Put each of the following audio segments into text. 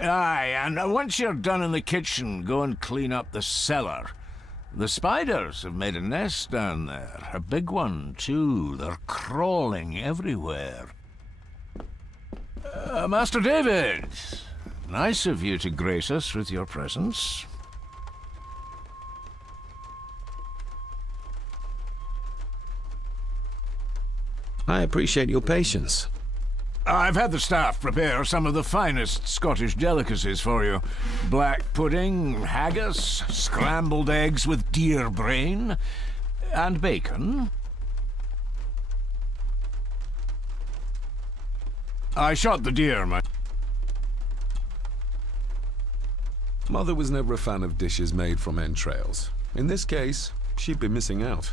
Aye, and once you're done in the kitchen, go and clean up the cellar. The spiders have made a nest down there. A big one, too. They're crawling everywhere. Master David, nice of you to grace us with your presence. I appreciate your patience. I've had the staff prepare some of the finest Scottish delicacies for you. Black pudding, haggis, scrambled eggs with deer brain, and bacon. I shot the deer, my... Mother was never a fan of dishes made from entrails. In this case, she'd be missing out.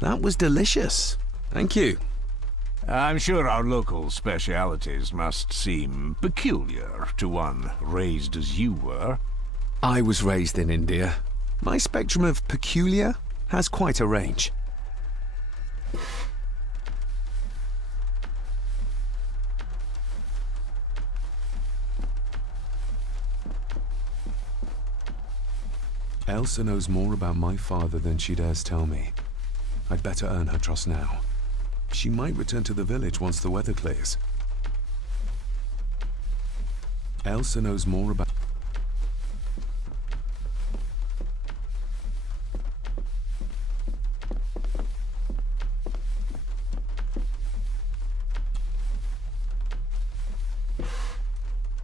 That was delicious. Thank you. I'm sure our local specialities must seem peculiar to one raised as you were. I was raised in India. My spectrum of peculiar has quite a range. Elsa knows more about my father than she dares tell me. I'd better earn her trust now. She might return to the village once the weather clears. Elsa knows more about...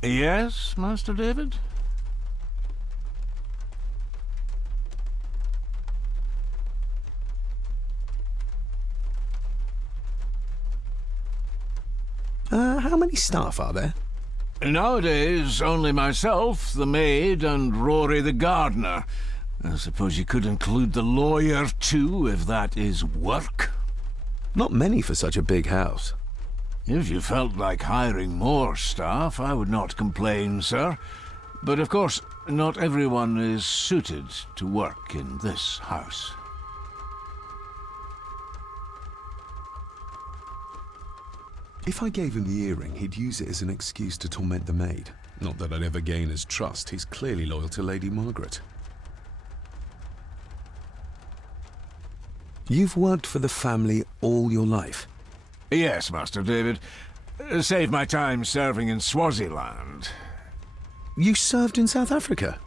Yes, Master David? How many staff are there? Nowadays, only myself, the maid, and Rory the gardener. I suppose you could include the lawyer, too, if that is work. Not many for such a big house. If you felt like hiring more staff, I would not complain, sir. But of course, not everyone is suited to work in this house. If I gave him the earring, he'd use it as an excuse to torment the maid. Not that I'd ever gain his trust. He's clearly loyal to Lady Margaret. You've worked for the family all your life? Yes, Master David. Save my time serving in Swaziland. You served in South Africa?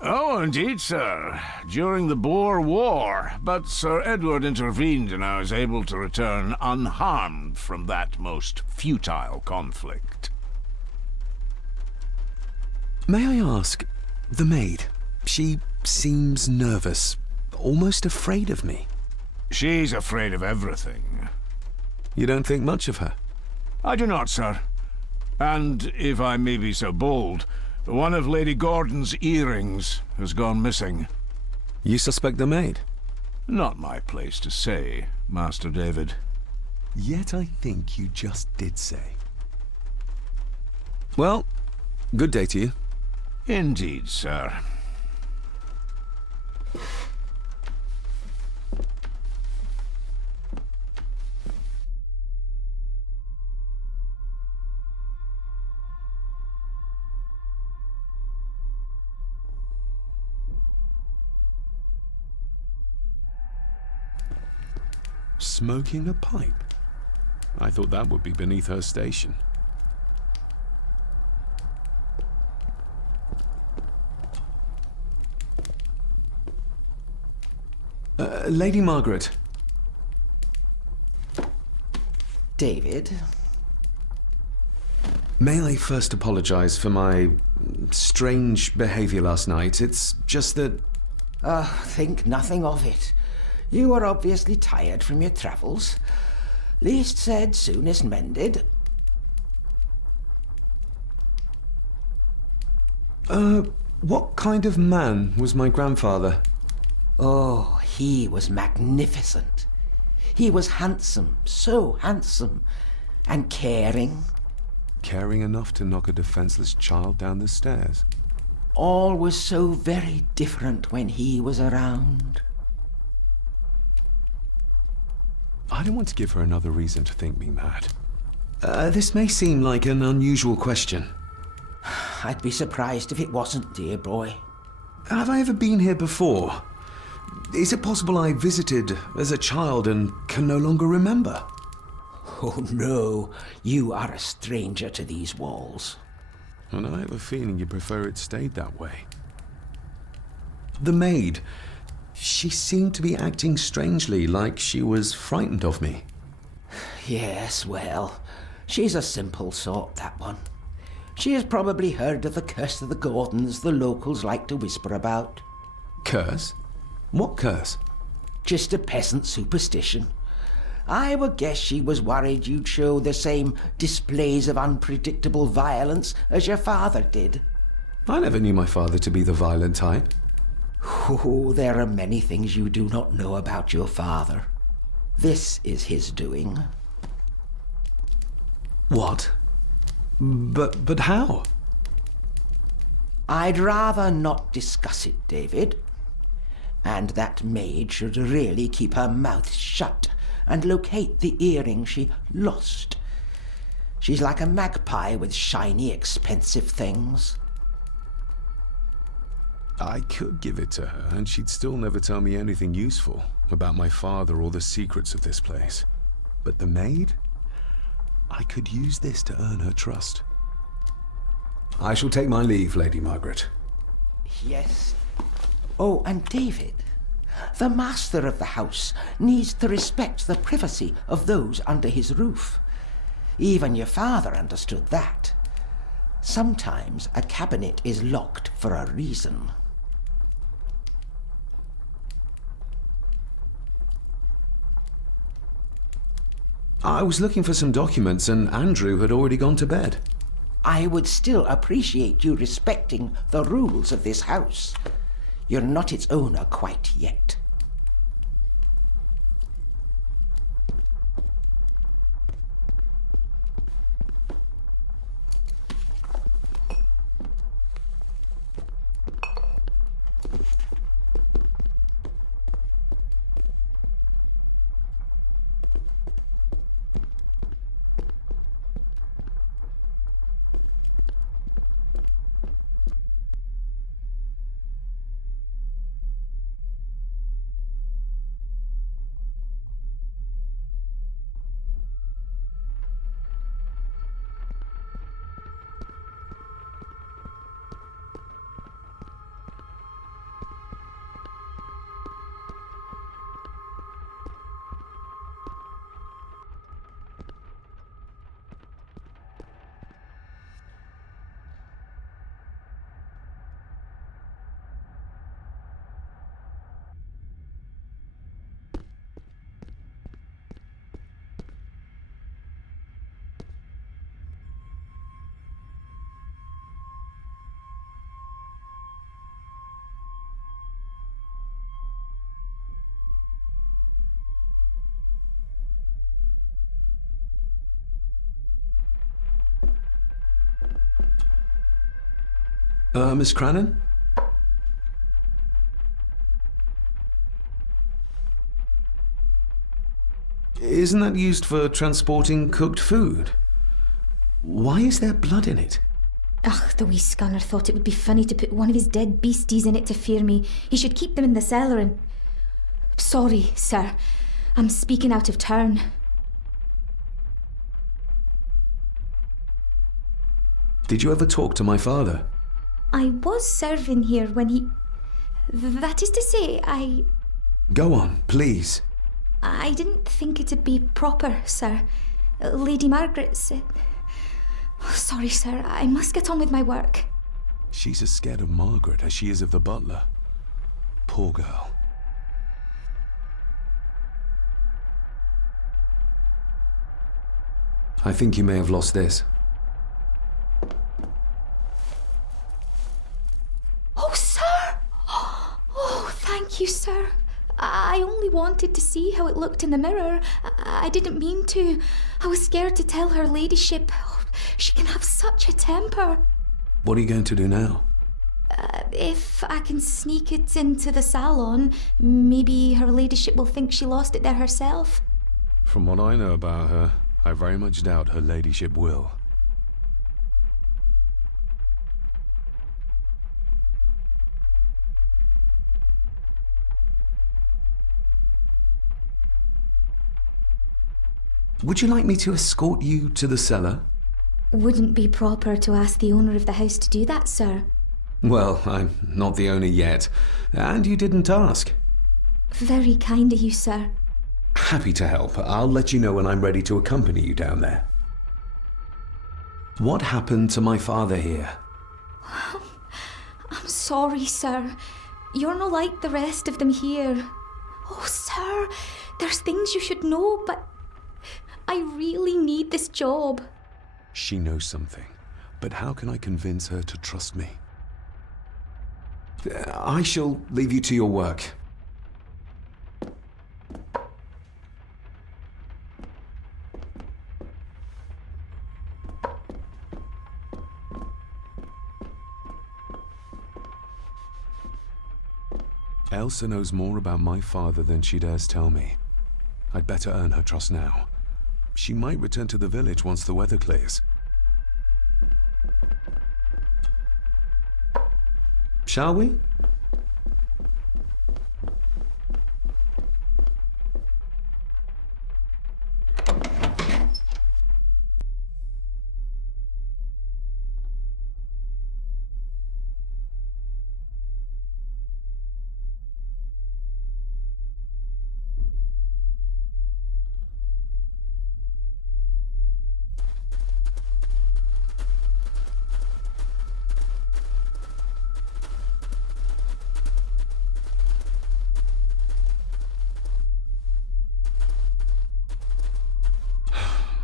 Oh, indeed, sir. During the Boer War. But Sir Edward intervened and I was able to return unharmed from that most futile conflict. May I ask, the maid, she seems nervous, almost afraid of me. She's afraid of everything. You don't think much of her? I do not, sir. And, if I may be so bold, one of Lady Gordon's earrings has gone missing. You suspect the maid? Not my place to say, Master David. Yet I think you just did say. Well, good day to you. Indeed, sir. Smoking a pipe? I thought that would be beneath her station. Lady Margaret. David? May I first apologize for my strange behavior last night? It's just that... Think nothing of it. You were obviously tired from your travels. Least said, soonest mended. What kind of man was my grandfather? Oh, he was magnificent. He was handsome, so handsome, and caring. Caring enough to knock a defenseless child down the stairs. All was so very different when he was around. I don't want to give her another reason to think me mad. This may seem like an unusual question. I'd be surprised if it wasn't, dear boy. Have I ever been here before? Is it possible I visited as a child and can no longer remember? Oh no, you are a stranger to these walls. And I have a feeling you prefer it stayed that way. The maid. She seemed to be acting strangely, like she was frightened of me. Yes, well, she's a simple sort, that one. She has probably heard of the curse of the Gordons the locals like to whisper about. Curse? What curse? Just a peasant superstition. I would guess she was worried you'd show the same displays of unpredictable violence as your father did. I never knew my father to be the violent type. Oh, there are many things you do not know about your father. This is his doing. What? But how? I'd rather not discuss it, David. And that maid should really keep her mouth shut and locate the earring she lost. She's like a magpie with shiny, expensive things. I could give it to her, and she'd still never tell me anything useful about my father or the secrets of this place. But the maid? I could use this to earn her trust. I shall take my leave, Lady Margaret. Yes. Oh, and David, the master of the house needs to respect the privacy of those under his roof. Even your father understood that. Sometimes a cabinet is locked for a reason. I was looking for some documents and Andrew had already gone to bed. I would still appreciate you respecting the rules of this house. You're not its owner quite yet. Miss Crannan? Isn't that used for transporting cooked food? Why is there blood in it? Ugh, the wee scunner thought it would be funny to put one of his dead beasties in it to fear me. He should keep them in the cellar and... Sorry, sir. I'm speaking out of turn. Did you ever talk to my father? I was serving here when he... That is to say, Go on, please. I didn't think it'd be proper, sir. Lady Margaret said... Sorry, sir, I must get on with my work. She's as scared of Margaret as she is of the butler. Poor girl. I think you may have lost this. Oh, sir! Oh, thank you, sir. I only wanted to see how it looked in the mirror. I didn't mean to. I was scared to tell her ladyship. Oh, she can have such a temper. What are you going to do now? If I can sneak it into the salon, maybe her ladyship will think she lost it there herself. From what I know about her, I very much doubt her ladyship will. Would you like me to escort you to the cellar? Wouldn't be proper to ask the owner of the house to do that, sir. Well, I'm not the owner yet, and you didn't ask. Very kind of you, sir. Happy to help. I'll let you know when I'm ready to accompany you down there. What happened to my father here? I'm sorry, sir. You're not like the rest of them here. Oh, sir, there's things you should know, but I really need this job. She knows something, but how can I convince her to trust me? I shall leave you to your work. Elsa knows more about my father than she dares tell me. I'd better earn her trust now. She might return to the village once the weather clears. Shall we?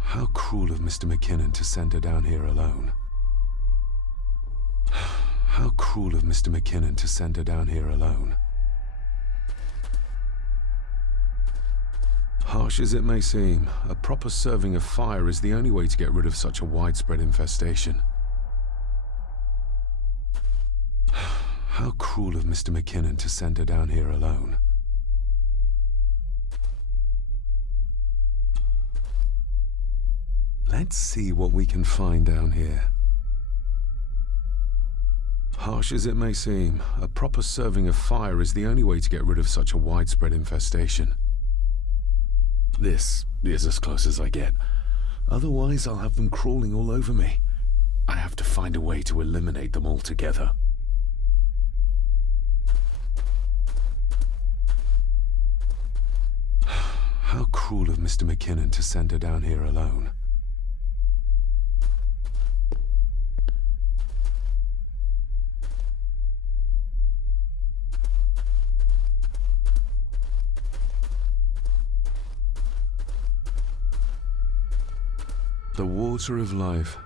How cruel of Mr. McKinnon to send her down here alone. How cruel of Mr. McKinnon to send her down here alone. Harsh as it may seem, a proper serving of fire is the only way to get rid of such a widespread infestation. How cruel of Mr. McKinnon to send her down here alone. Let's see what we can find down here. Harsh as it may seem, a proper serving of fire is the only way to get rid of such a widespread infestation. This is as close as I get. Otherwise, I'll have them crawling all over me. I have to find a way to eliminate them altogether. How cruel of Mr. McKinnon to send her down here alone. The water of life.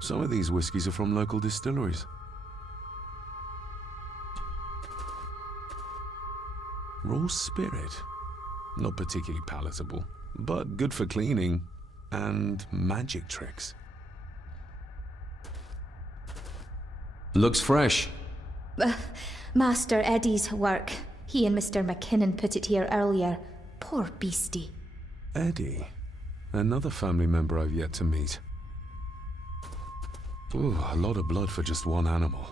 Some of these whiskies are from local distilleries. Raw spirit. Not particularly palatable, but good for cleaning and magic tricks. Looks fresh. Master Eddie's work. He and Mr. McKinnon put it here earlier. Poor beastie. Eddie. Another family member I've yet to meet. Ooh, a lot of blood for just one animal.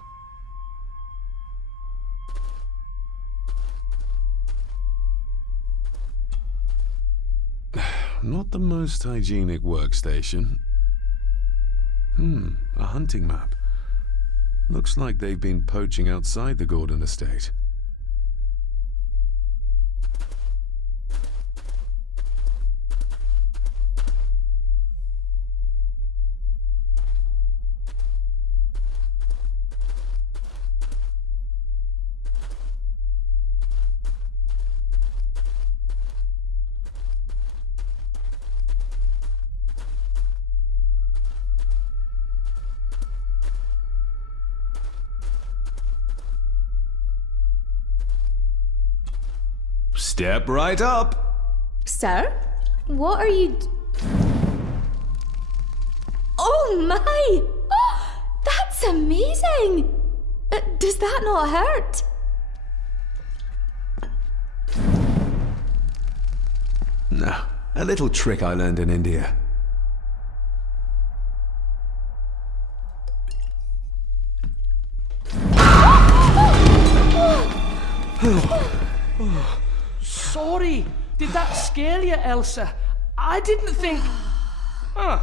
Not the most hygienic workstation. A hunting map. Looks like they've been poaching outside the Gordon estate. Step right up. Sir? What are you... Oh my! Oh, that's amazing! Does that not hurt? No, a little trick I learned in India. Sorry, did that scare you, Elsa? I didn't think... Huh.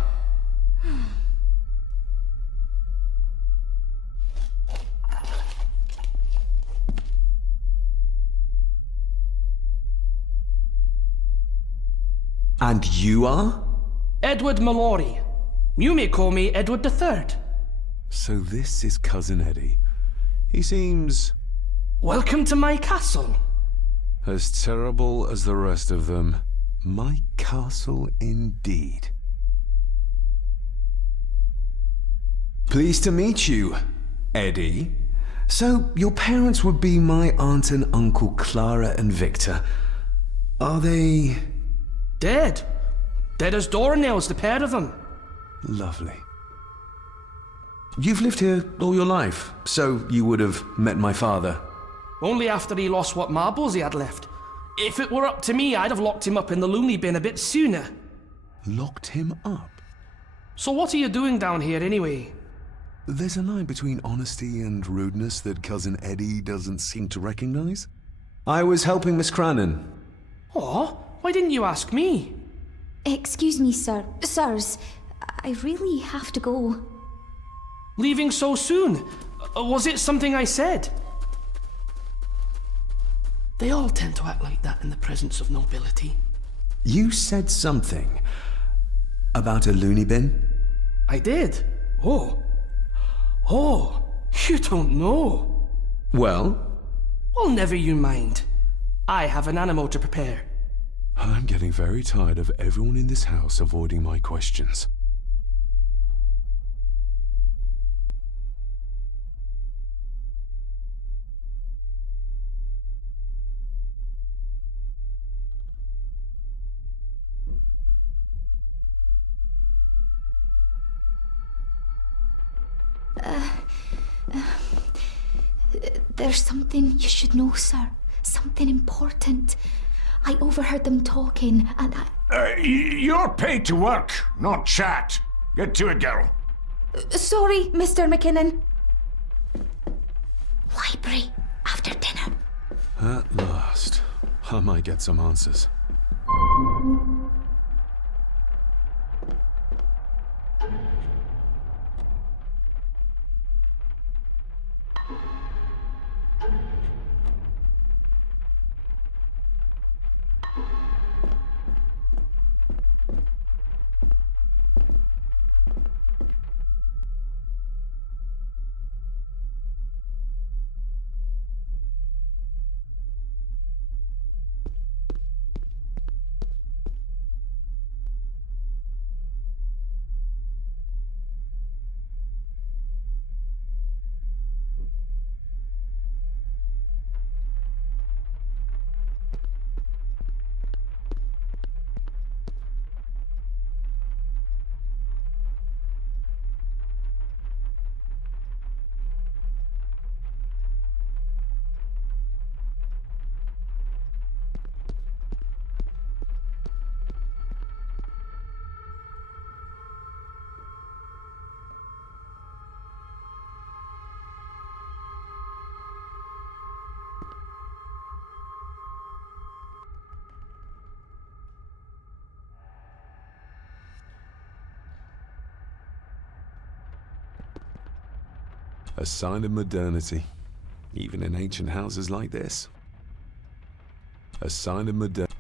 And you are? Edward Mallory. You may call me Edward III. So this is Cousin Eddie. He seems Welcome to my castle. as terrible as the rest of them. My castle indeed. Pleased to meet you, Eddie. So, your parents would be my aunt and uncle Clara and Victor. Are they... Dead. Dead as doornails, the pair of them. Lovely. You've lived here all your life, so you would have met my father. Only after he lost what marbles he had left. If it were up to me, I'd have locked him up in the loony bin a bit sooner. Locked him up? So what are you doing down here anyway? There's a line between honesty and rudeness that Cousin Eddie doesn't seem to recognize. I was helping Miss Crannan. Oh, why didn't you ask me? Excuse me, sir. Sirs, I really have to go. Leaving so soon? Was it something I said? They all tend to act like that in the presence of nobility. You said something about a loony bin? I did. Oh, you don't know. Well, Well, never you mind. I have an animal to prepare. I'm getting very tired of everyone in this house avoiding my questions. There's something you should know, sir. Something important. I overheard them talking, and You're paid to work, not chat. Get to it, girl. Sorry, Mr. McKinnon. Library, after dinner. At last, I might get some answers. A sign of modernity, even in ancient houses like this. A sign of modernity.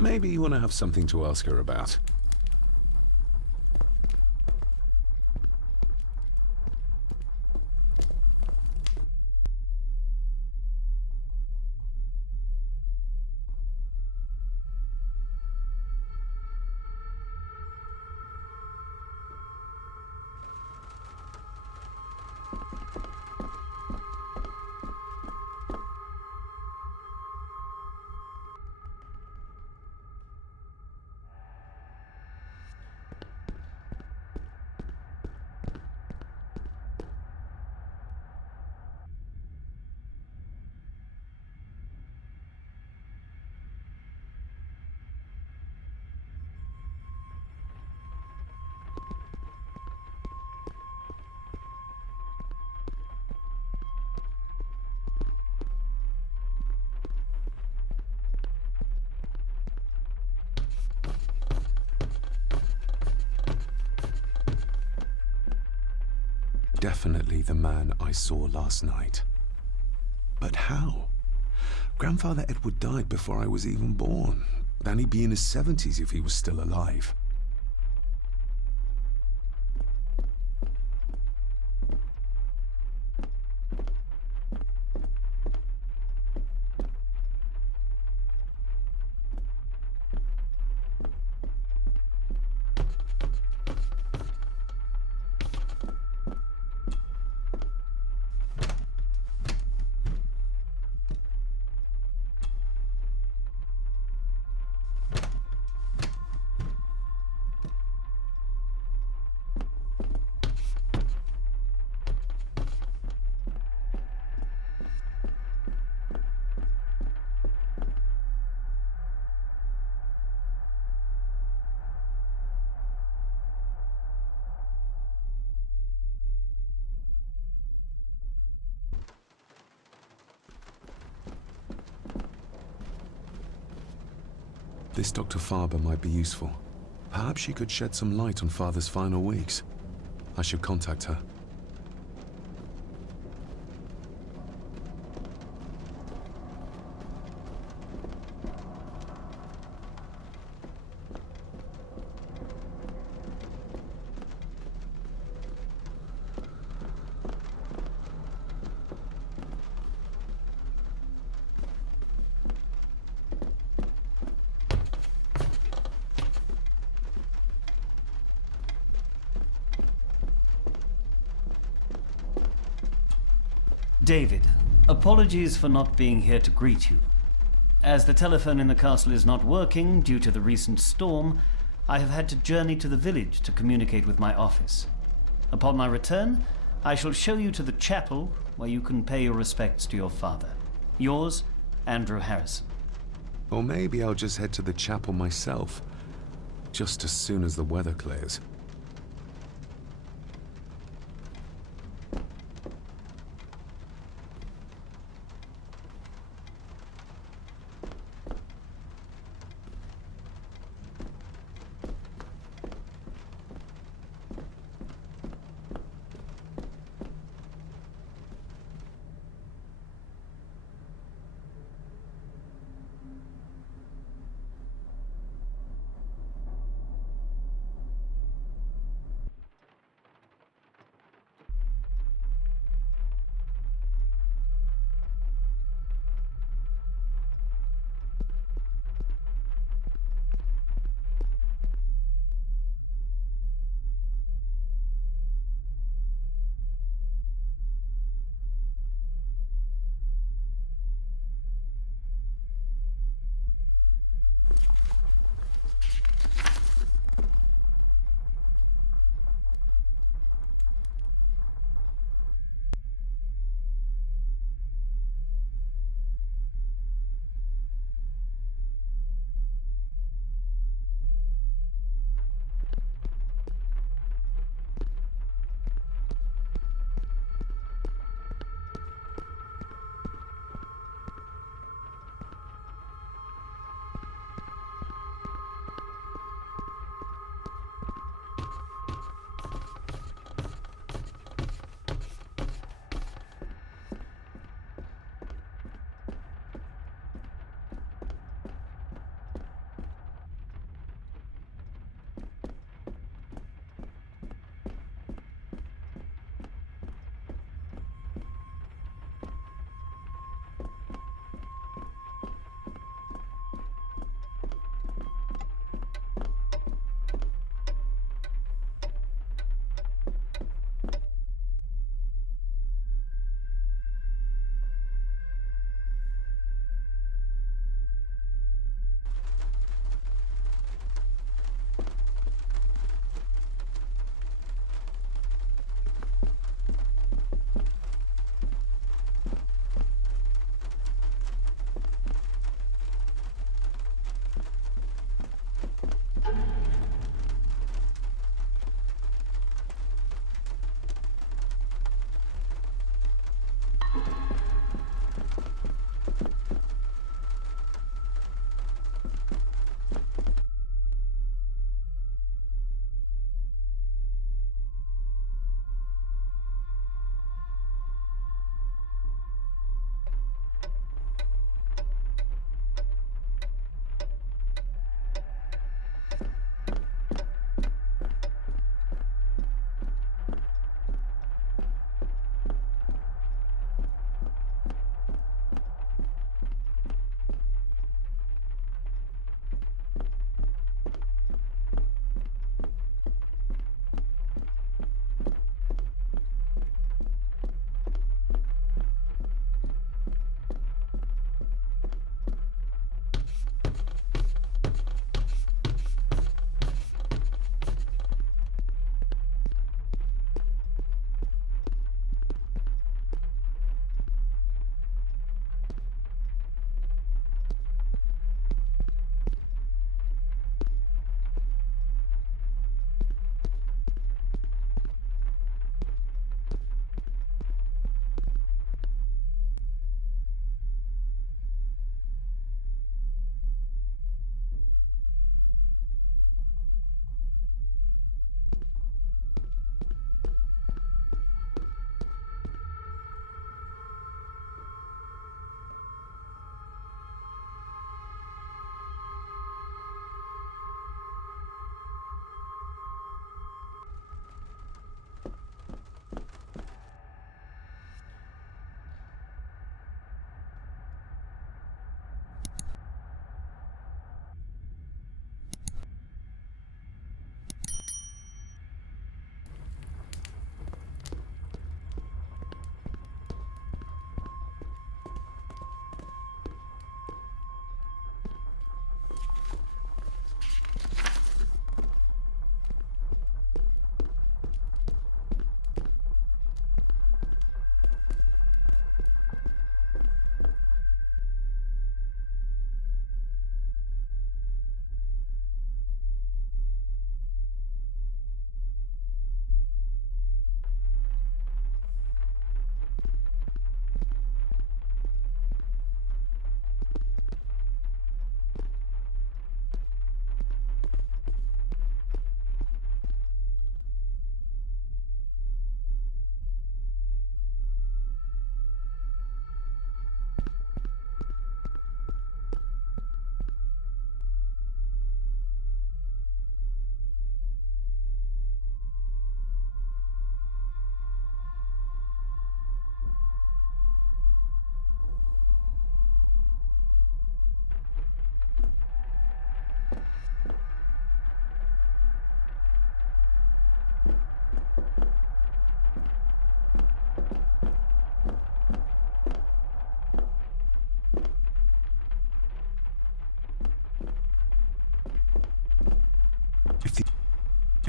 Maybe you want to have something to ask her about. Definitely the man I saw last night. But how? Grandfather Edward died before I was even born, and he'd be in his 70s if he was still alive. This Dr. Farber might be useful. Perhaps she could shed some light on Father's final weeks. I should contact her. David, apologies for not being here to greet you. As the telephone in the castle is not working due to the recent storm, I have had to journey to the village to communicate with my office. Upon my return, I shall show you to the chapel where you can pay your respects to your father. Yours, Andrew Harrison. Or maybe I'll just head to the chapel myself, just as soon as the weather clears.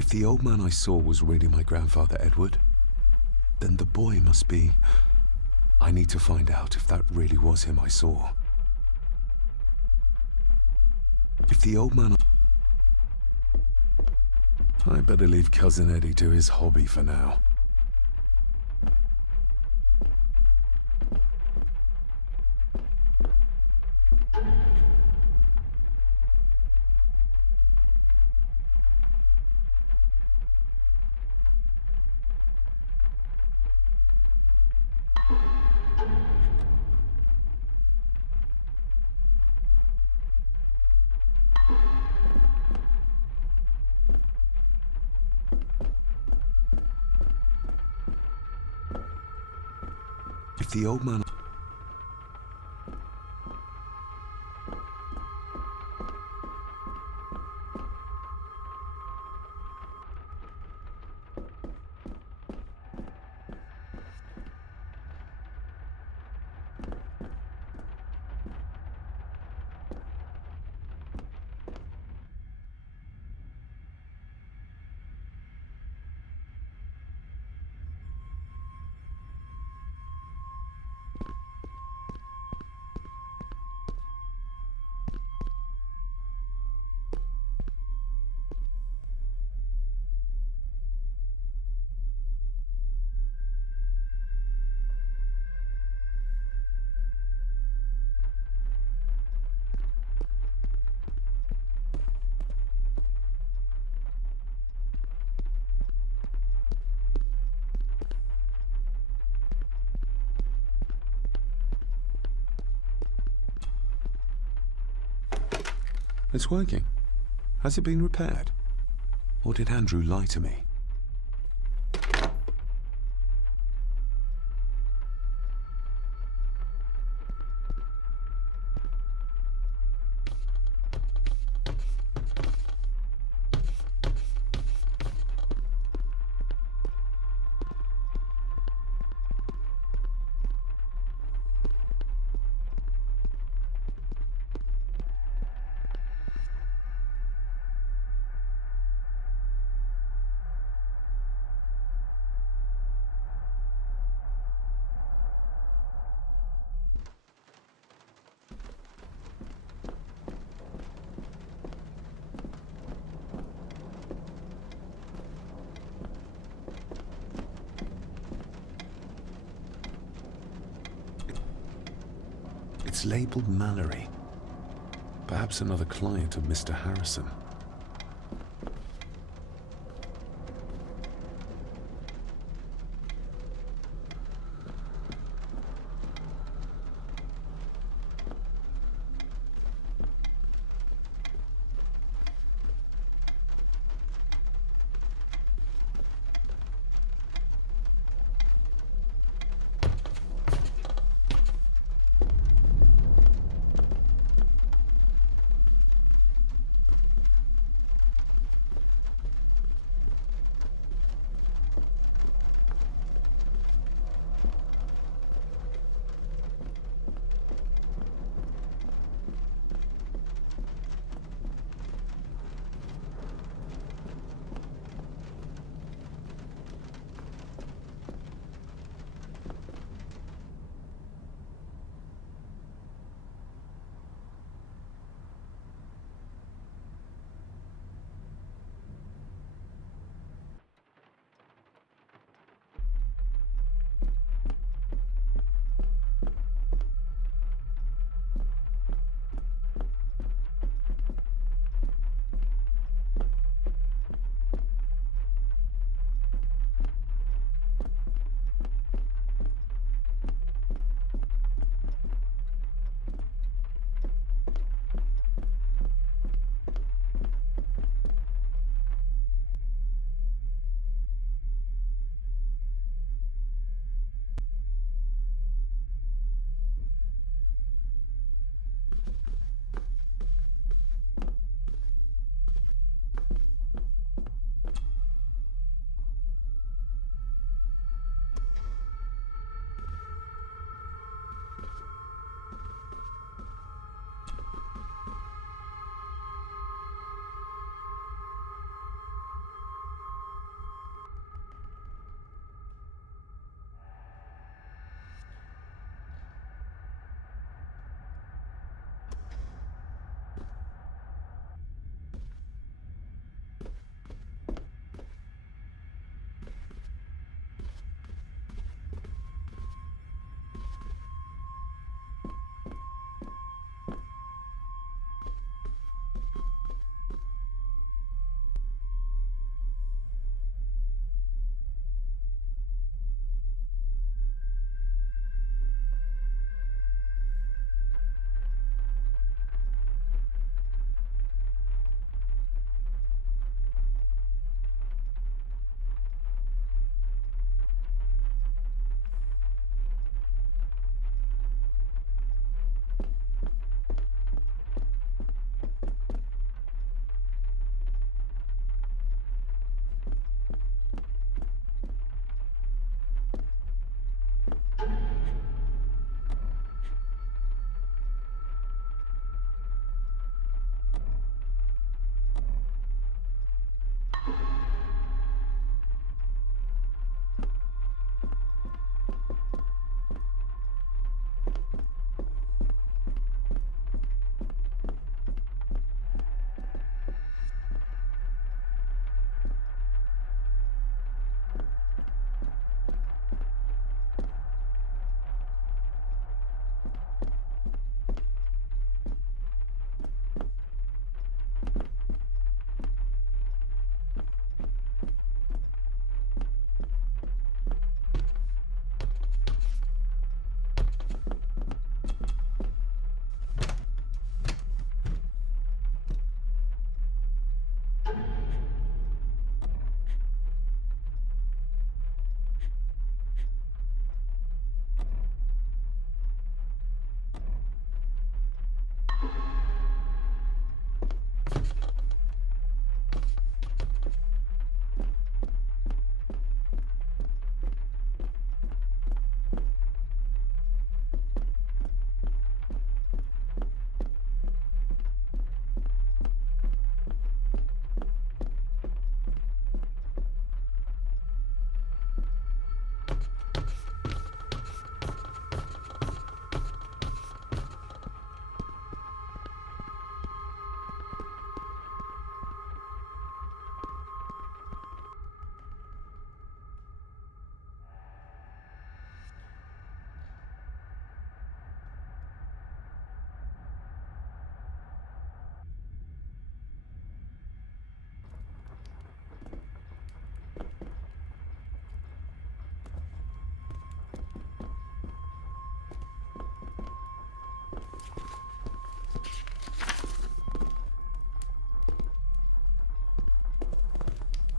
If the old man I saw was really my grandfather Edward, then the boy must be... I need to find out if that really was him I saw. If the old man... I better leave Cousin Eddie to his hobby for now. If the old man... It's working. Has it been repaired? Or did Andrew lie to me? It's labeled Mallory. Perhaps another client of Mr. Harrison.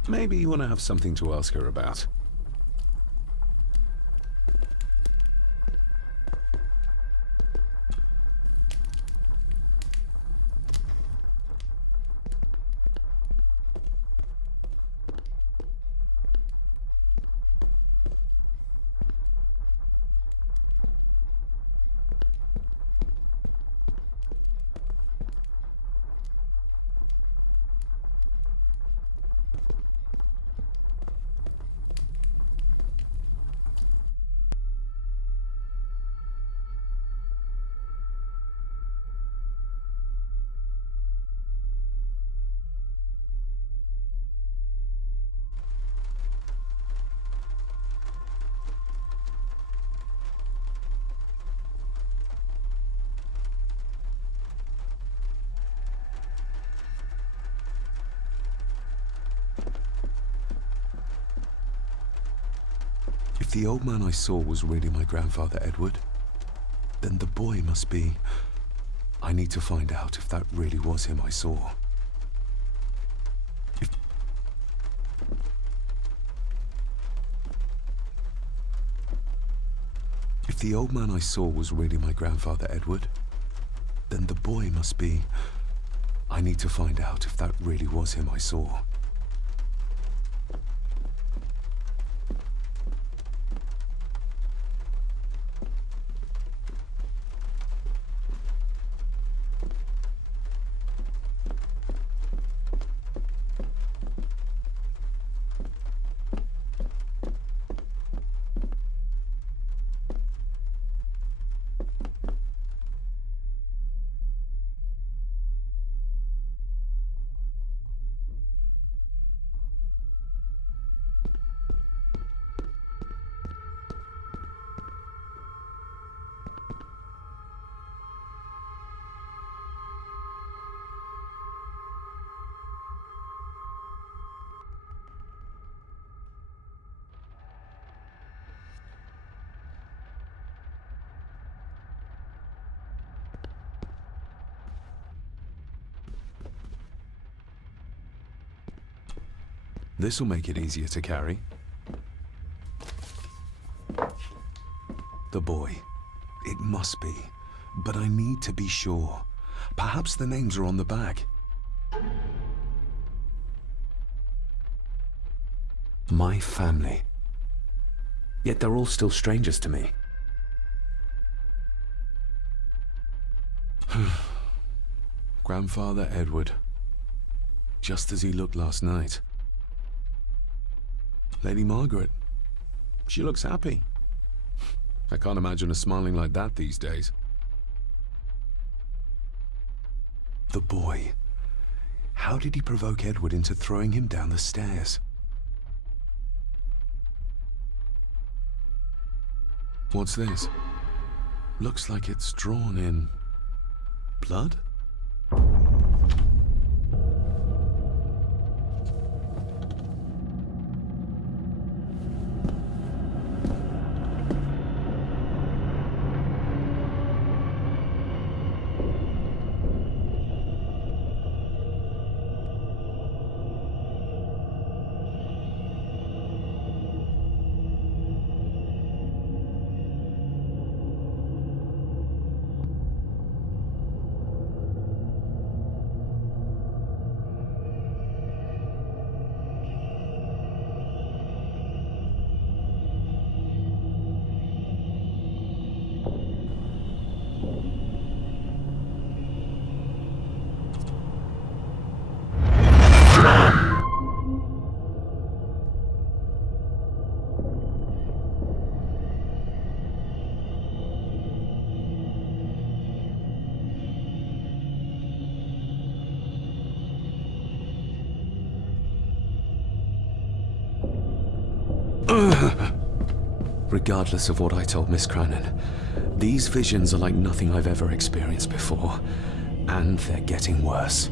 Maybe you want to have something to ask her about. If the old man I saw was really my grandfather Edward, then the boy must be... I need to find out if that really was him I saw. If the old man I saw was really my grandfather Edward, then the boy must be... I need to find out if that really was him I saw. This'll make it easier to carry. The boy. It must be. But I need to be sure. Perhaps the names are on the back. My family. Yet they're all still strangers to me. Grandfather Edward. Just as he looked last night. Lady Margaret. She looks happy. I can't imagine her smiling like that these days. The boy. How did he provoke Edward into throwing him down the stairs? What's this? Looks like it's drawn in... blood? Regardless of what I told Miss Cranon, these visions are like nothing I've ever experienced before, and they're getting worse.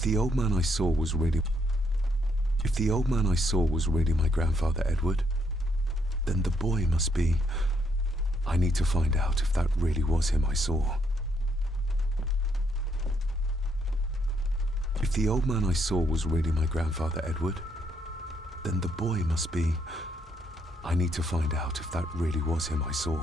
If the old man I saw was really... If the old man I saw was really my grandfather Edward, then the boy must be... I need to find out if that really was him I saw. If the old man I saw was really my grandfather Edward, then the boy must be... I need to find out if that really was him I saw.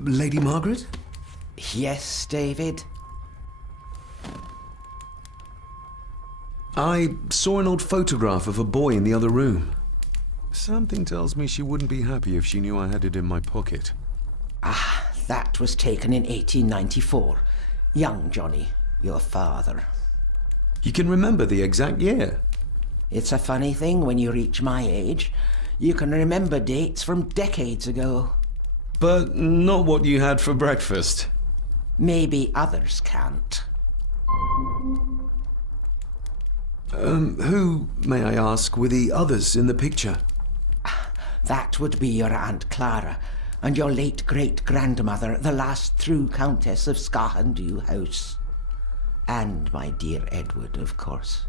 Lady Margaret? Yes, David? I saw an old photograph of a boy in the other room. Something tells me she wouldn't be happy if she knew I had it in my pocket. Ah, that was taken in 1894. Young Johnny, your father. You can remember the exact year. It's a funny thing when you reach my age. You can remember dates from decades ago. But not what you had for breakfast. Maybe others can't. Who, may I ask, were the others in the picture? That would be your Aunt Clara and your late great-grandmother, the last true Countess of Scahandew House. And my dear Edward, of course.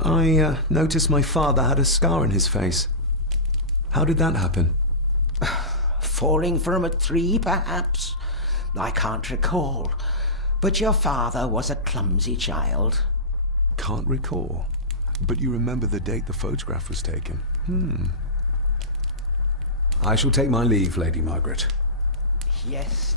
I noticed my father had a scar on his face. How did that happen? Falling from a tree, perhaps? I can't recall. But your father was a clumsy child. Can't recall. But you remember the date the photograph was taken? I shall take my leave, Lady Margaret. Yes.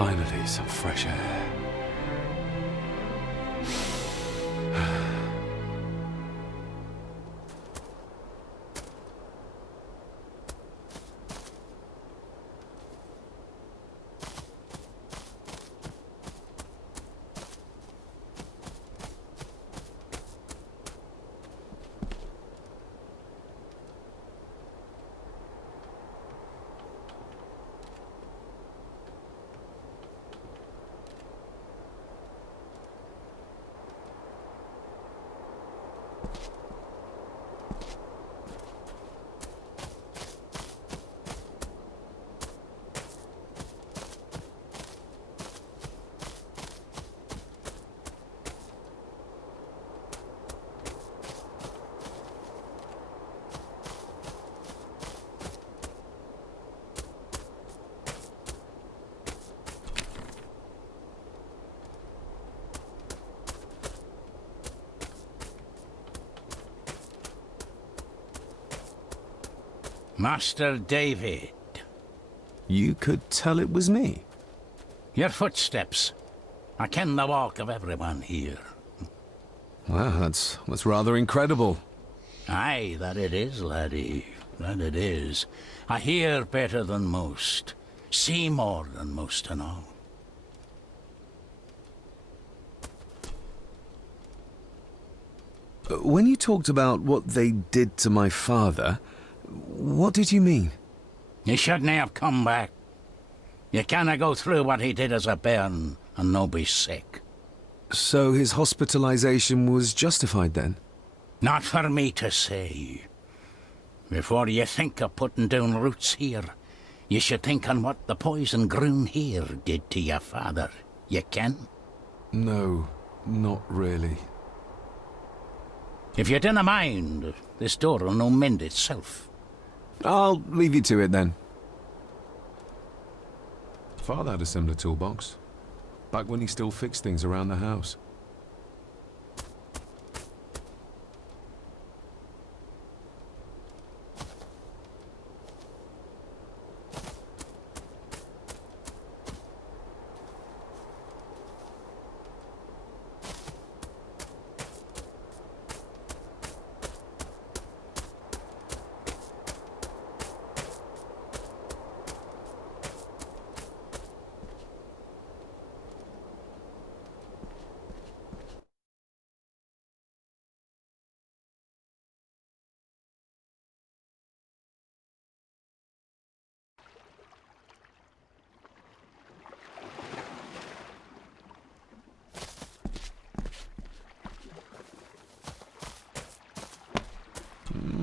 Finally, some fresh air. Master David. You could tell it was me. Your footsteps. I ken the walk of everyone here. Wow, that's rather incredible. Aye, that it is, laddie. That it is. I hear better than most. See more than most and all. When you talked about what they did to my father, what did you mean? You shouldn't have come back. You canna go through what he did as a bairn and no be sick. So his hospitalization was justified then? Not for me to say. Before you think of putting down roots here, you should think on what the poison grown here did to your father. You can? No, not really. If you dinna mind, this door'll no mend itself. I'll leave you to it then. Father had a similar toolbox, back when he still fixed things around the house.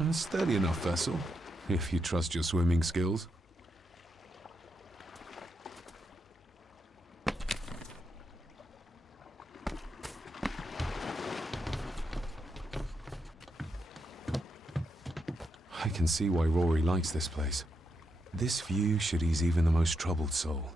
Sturdy enough vessel, if you trust your swimming skills. I can see why Rory likes this place. This view should ease even the most troubled soul.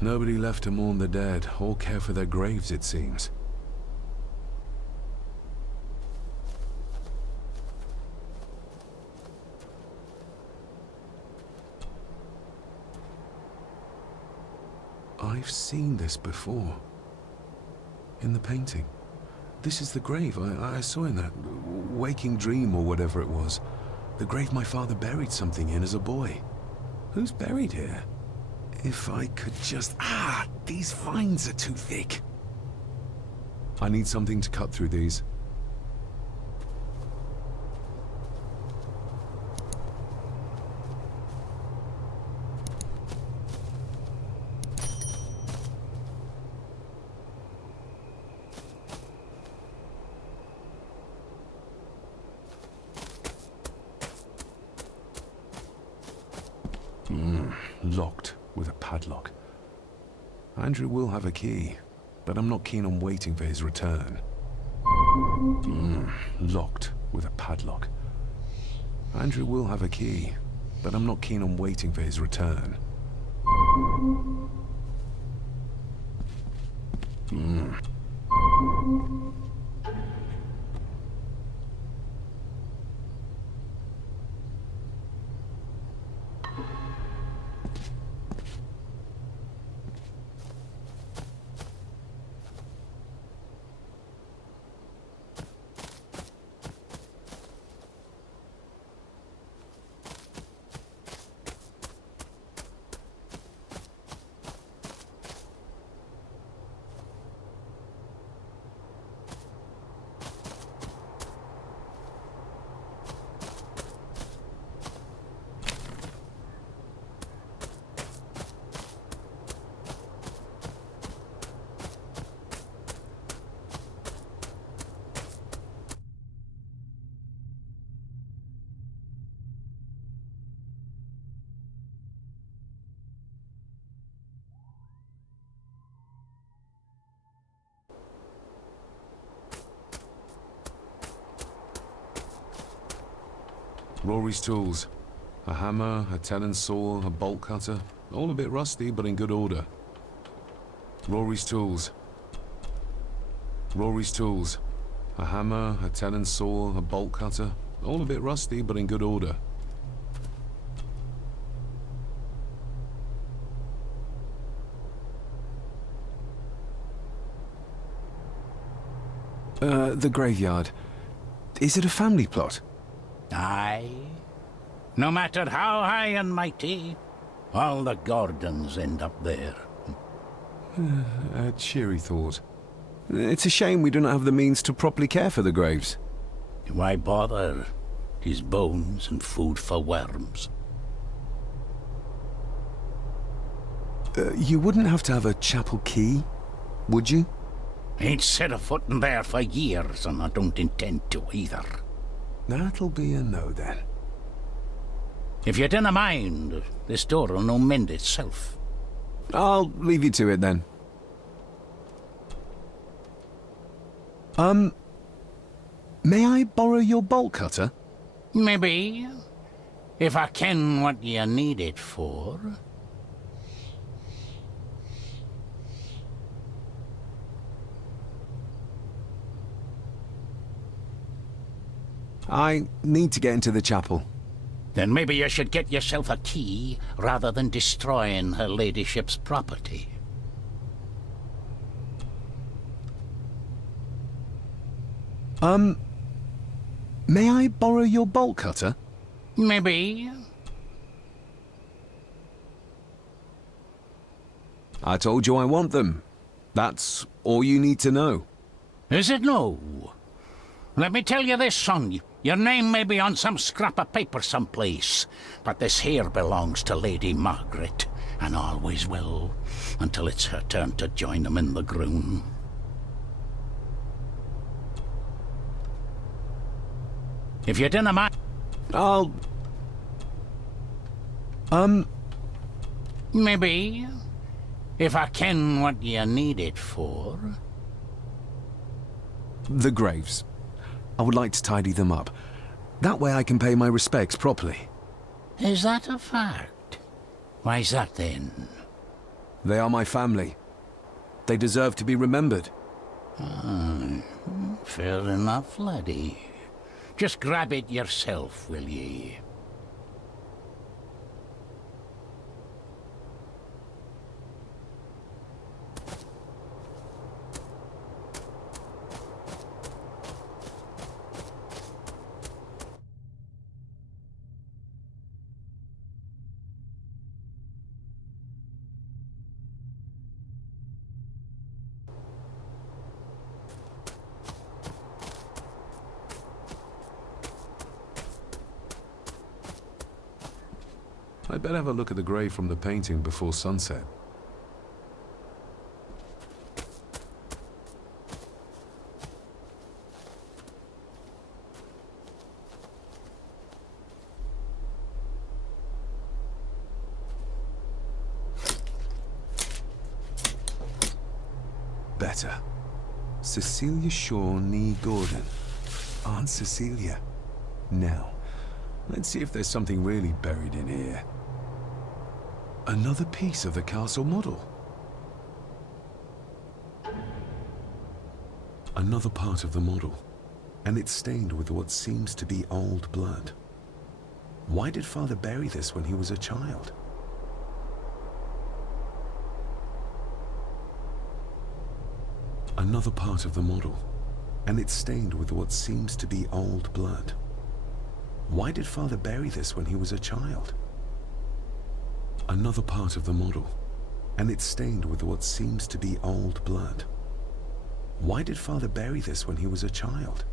Nobody left to mourn the dead, or care for their graves, it seems. I've seen this before. In the painting. This is the grave I saw in that waking dream or whatever it was. The grave my father buried something in as a boy. Who's buried here? If I could just... these vines are too thick. I need something to cut through these. Locked with a padlock. Andrew will have a key. but I'm not keen on waiting for his return. Locked with a padlock. Andrew will have a key, but I'm not keen on waiting for his return. Rory's tools. A hammer, a tenon saw, a bolt cutter. All a bit rusty, but in good order. Rory's tools. Rory's tools. A hammer, a tenon saw, a bolt cutter. All a bit rusty, but in good order. The graveyard. Is it a family plot? Aye. No matter how high and mighty, all the Gordons end up there. A cheery thought. It's a shame we do not have the means to properly care for the graves. Why bother? His bones and food for worms. You wouldn't have to have a chapel key, would you? Ain't set a foot in there for years, and I don't intend to either. That'll be a no, then. If you dinna mind, this door'll no mend itself. I'll leave you to it, then. May I borrow your bolt cutter? Maybe. If I ken what you need it for. I need to get into the chapel. Then maybe you should get yourself a key, rather than destroying her ladyship's property. May I borrow your bolt cutter? Maybe. I told you I want them. That's all you need to know. Is it no? Let me tell you this, son. Your name may be on some scrap of paper someplace, but this here belongs to Lady Margaret, and always will, until it's her turn to join them in the groom. If you dinna mind... I'll... Maybe. If I ken what you need it for. The graves. I would like to tidy them up. That way I can pay my respects properly. Is that a fact? Why's that then? They are my family. They deserve to be remembered. Fair enough, laddie. Just grab it yourself, will ye? I'd better have a look at the grave from the painting before sunset. Better. Cecilia Shaw Nee Gordon. Aunt Cecilia. Now, let's see if there's something really buried in here. Another piece of the castle model. Another part of the model, and it's stained with what seems to be old blood. Why did Father bury this when he was a child? Another part of the model, and it's stained with what seems to be old blood. Why did Father bury this when he was a child? Another part of the model, and it's stained with what seems to be old blood. Why did Father bury this when he was a child?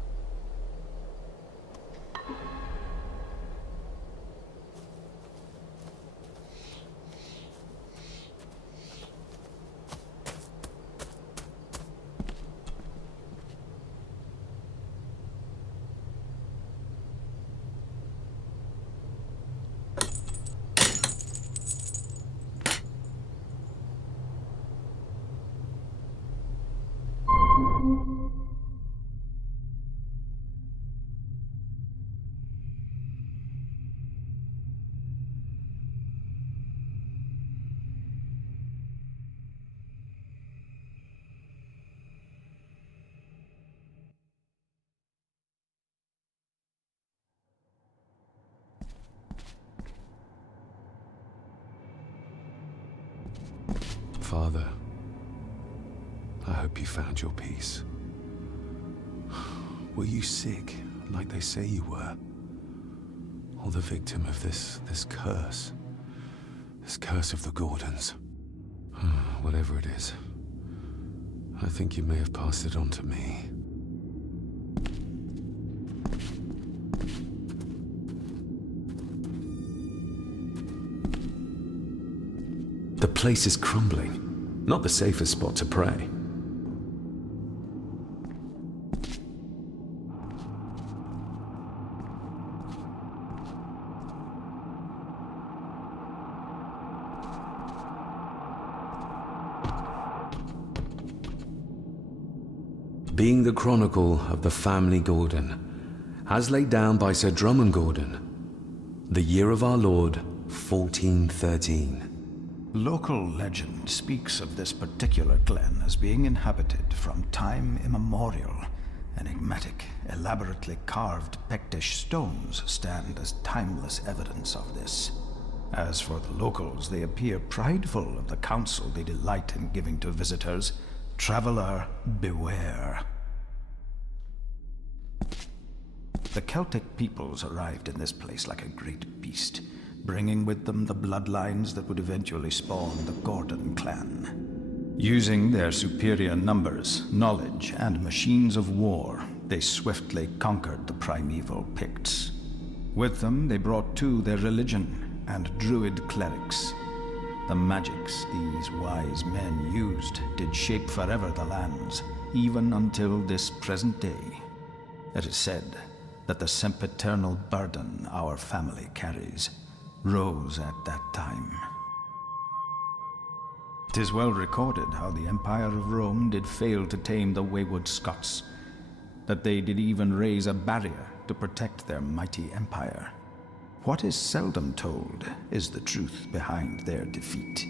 Father, I hope you found your peace. Were you sick, like they say you were? Or the victim of this curse? This curse of the Gordons? Whatever it is, I think you may have passed it on to me. The place is crumbling. Not the safest spot to pray. Being the chronicle of the family Gordon, as laid down by Sir Drummond Gordon, the year of our Lord, 1413. Local legend speaks of this particular glen as being inhabited from time immemorial. Enigmatic, elaborately carved Pictish stones stand as timeless evidence of this. As for the locals, they appear prideful of the counsel they delight in giving to visitors. Traveler, beware. The Celtic peoples arrived in this place like a great beast, bringing with them the bloodlines that would eventually spawn the Gordon clan. Using their superior numbers, knowledge, and machines of war, they swiftly conquered the primeval Picts. With them, they brought too their religion and druid clerics. The magics these wise men used did shape forever the lands, even until this present day. It is said that the sempiternal burden our family carries rose at that time. 'Tis well recorded how the Empire of Rome did fail to tame the wayward Scots, that they did even raise a barrier to protect their mighty empire. What is seldom told is the truth behind their defeat.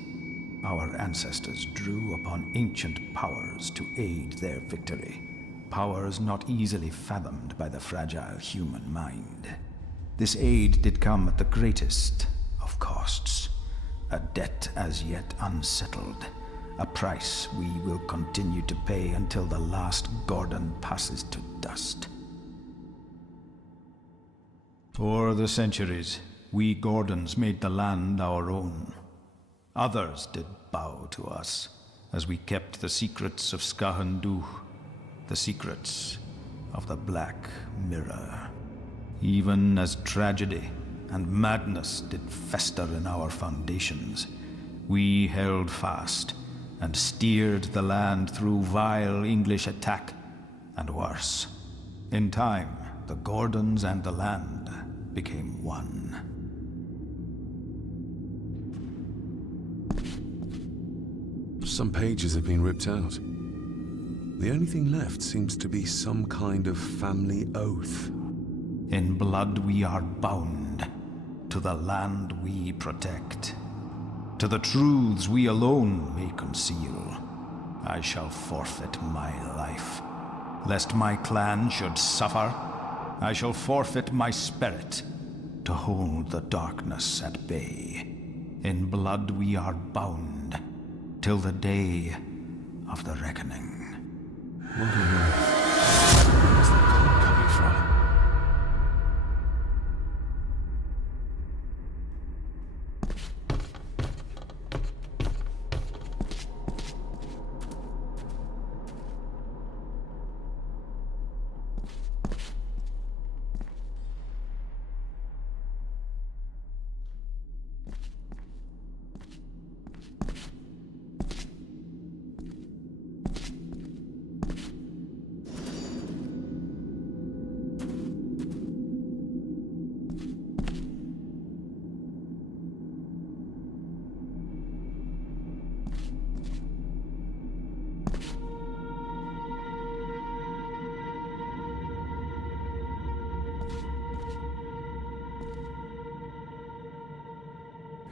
Our ancestors drew upon ancient powers to aid their victory, powers not easily fathomed by the fragile human mind. This aid did come at the greatest of costs, a debt as yet unsettled, a price we will continue to pay until the last Gordon passes to dust. For the centuries, we Gordons made the land our own. Others did bow to us, as we kept the secrets of Skahandu, the secrets of the Black Mirror. Even as tragedy and madness did fester in our foundations, we held fast and steered the land through vile English attack and worse. In time, the Gordons and the land became one. Some pages have been ripped out. The only thing left seems to be some kind of family oath. In blood we are bound to the land we protect, to the truths we alone may conceal. I shall forfeit my life, lest my clan should suffer. I shall forfeit my spirit to hold the darkness at bay. In blood we are bound till the day of the reckoning. What on earth? Where's that call coming from?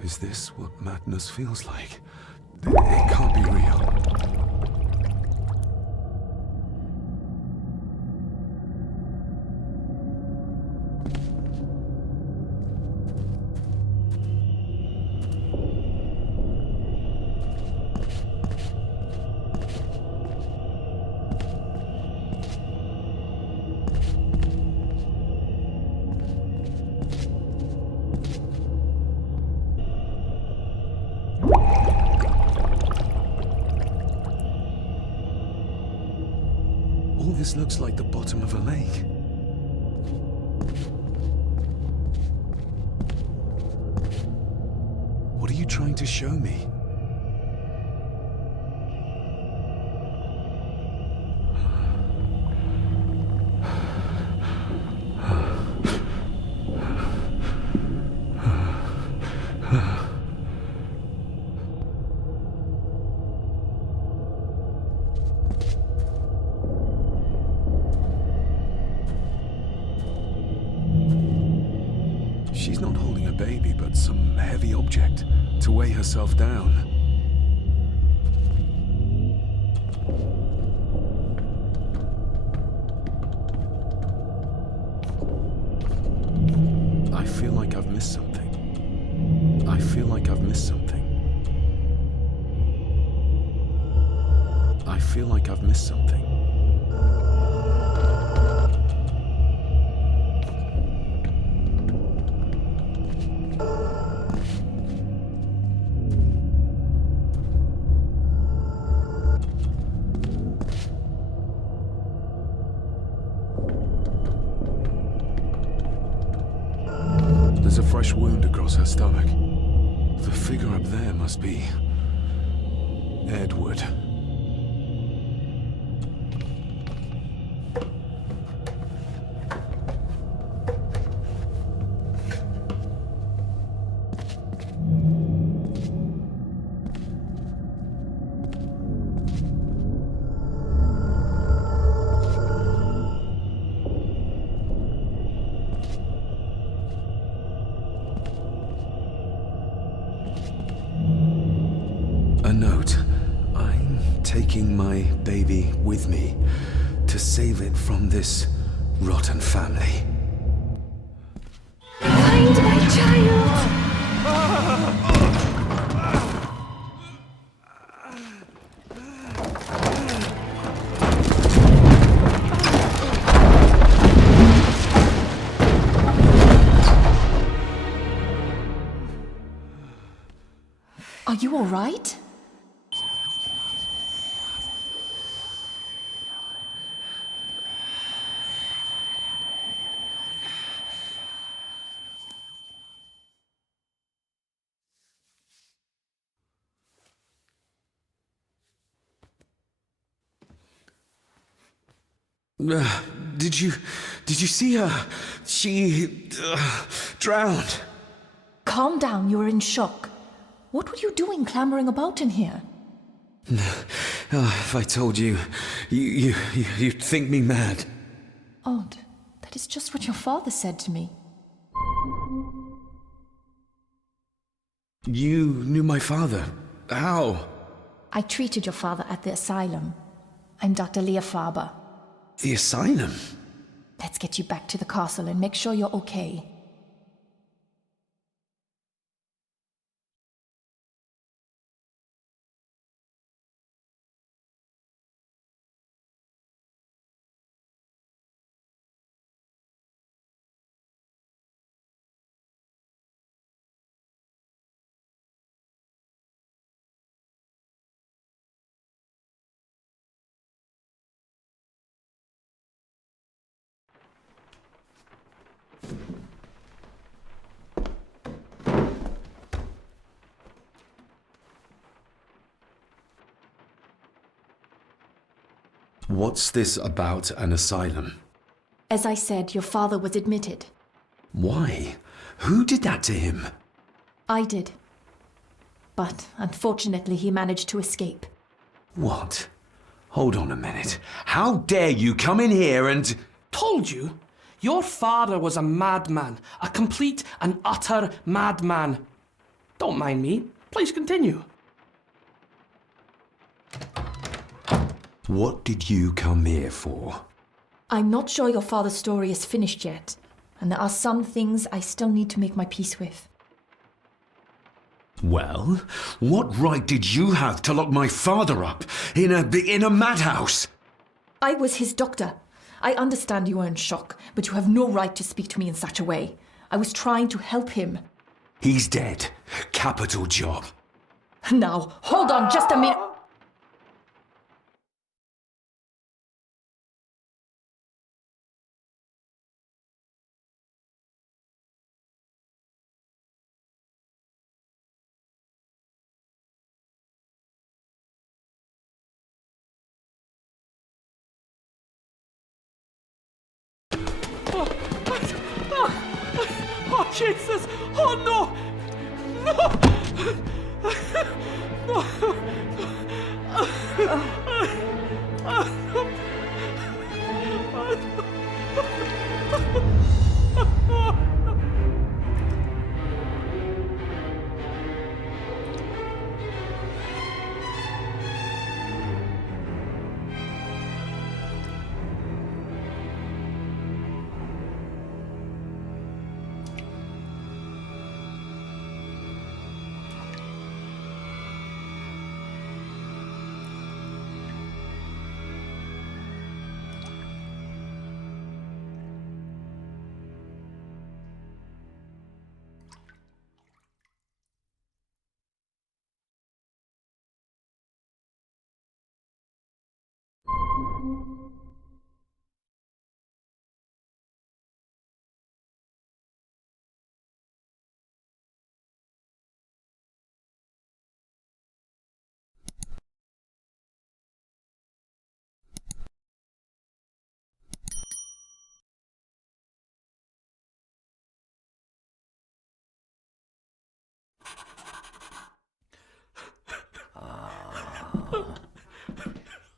Is this what madness feels like? It can't be real. All this looks like the bottom of a lake. What are you trying to show me? She's not holding a baby, but some heavy object to weigh herself down. I feel like I've missed something. I feel like I've missed something. I feel like I've missed something. There's a fresh wound across her stomach. The figure up there must be Edward. A note. I'm taking my baby with me to save it from this rotten family. Find my child! Are you all right? Did you see her? She drowned. Calm down, you're in shock. What were you doing clambering about in here? If I told you, you'd think me mad. Odd. That is just what your father said to me. You knew my father. How? I treated your father at the asylum. I'm Dr. Leah Faber. The asylum? Let's get you back to the castle and make sure you're okay. What's this about an asylum? As I said, your father was admitted. Why? Who did that to him? I did. But unfortunately, he managed to escape. What? Hold on a minute. How dare you come in here and... Told you? Your father was a madman. A complete and utter madman. Don't mind me. Please continue. What did you come here for? I'm not sure your father's story is finished yet, and there are some things I still need to make my peace with. Well, what right did you have to lock my father up in a madhouse? I was his doctor. I understand you are in shock, but you have no right to speak to me in such a way. I was trying to help him. He's dead. Capital job. Now, hold on just a minute. Oh, Jesus! Oh, no!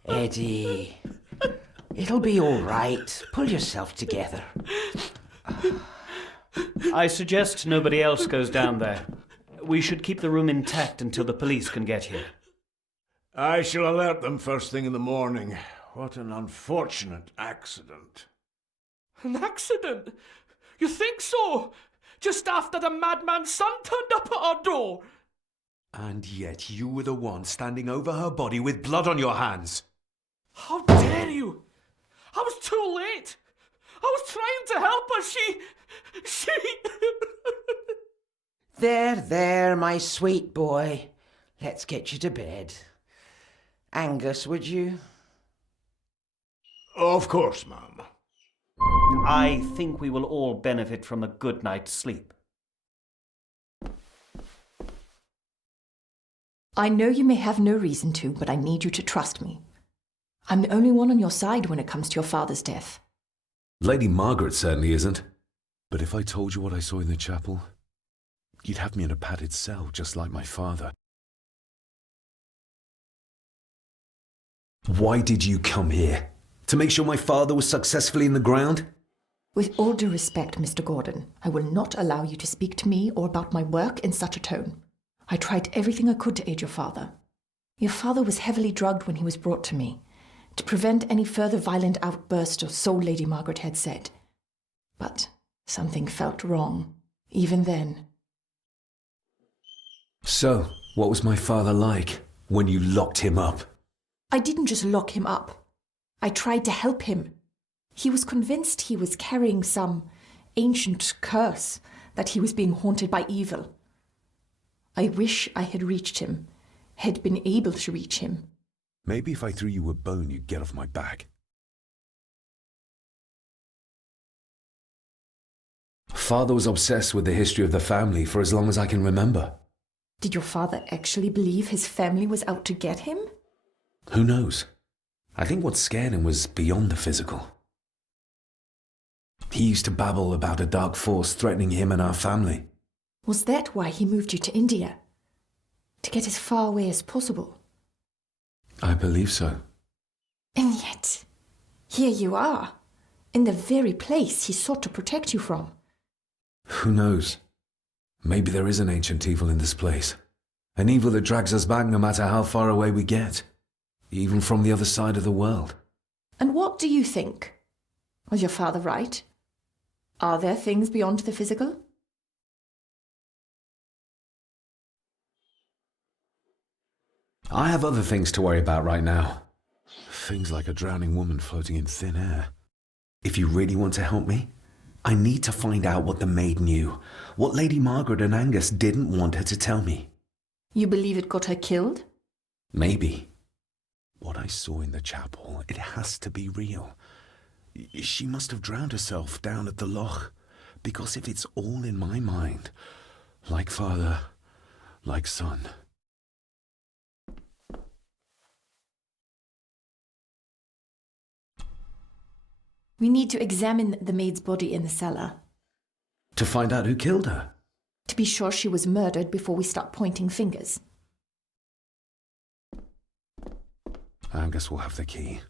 Eddie, it'll be all right. Pull yourself together. I suggest nobody else goes down there. We should keep the room intact until the police can get here. I shall alert them first thing in the morning. What an unfortunate accident. An accident? You think so? Just after the madman's son turned up at our door? And yet you were the one standing over her body with blood on your hands. How dare you! I was too late! I was trying to help her, she... There, my sweet boy. Let's get you to bed. Angus, would you? Of course, ma'am. I think we will all benefit from a good night's sleep. I know you may have no reason to, but I need you to trust me. I'm the only one on your side when it comes to your father's death. Lady Margaret certainly isn't. But if I told you what I saw in the chapel, you'd have me in a padded cell just like my father. Why did you come here? To make sure my father was successfully in the ground? With all due respect, Mr. Gordon, I will not allow you to speak to me or about my work in such a tone. I tried everything I could to aid your father. Your father was heavily drugged when he was brought to me, to prevent any further violent outburst, or so Lady Margaret had said. But something felt wrong, even then. So, what was my father like when you locked him up? I didn't just lock him up. I tried to help him. He was convinced he was carrying some ancient curse, that he was being haunted by evil. I wish I had reached him, had been able to reach him. Maybe if I threw you a bone, you'd get off my back. Father was obsessed with the history of the family for as long as I can remember. Did your father actually believe his family was out to get him? Who knows? I think what scared him was beyond the physical. He used to babble about a dark force threatening him and our family. Was that why he moved you to India? To get as far away as possible? I believe so. And yet, here you are, in the very place he sought to protect you from. Who knows? Maybe there is an ancient evil in this place. An evil that drags us back no matter how far away we get. Even from the other side of the world. And what do you think? Was your father right? Are there things beyond the physical? I have other things to worry about right now. Things like a drowning woman floating in thin air. If you really want to help me, I need to find out what the maid knew. What Lady Margaret and Angus didn't want her to tell me. You believe it got her killed? Maybe. What I saw in the chapel, it has to be real. She must have drowned herself down at the loch. Because if it's all in my mind, like father, like son. We need to examine the maid's body in the cellar. To find out who killed her? To be sure she was murdered before we start pointing fingers. Angus will have the key.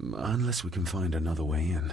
Unless we can find another way in.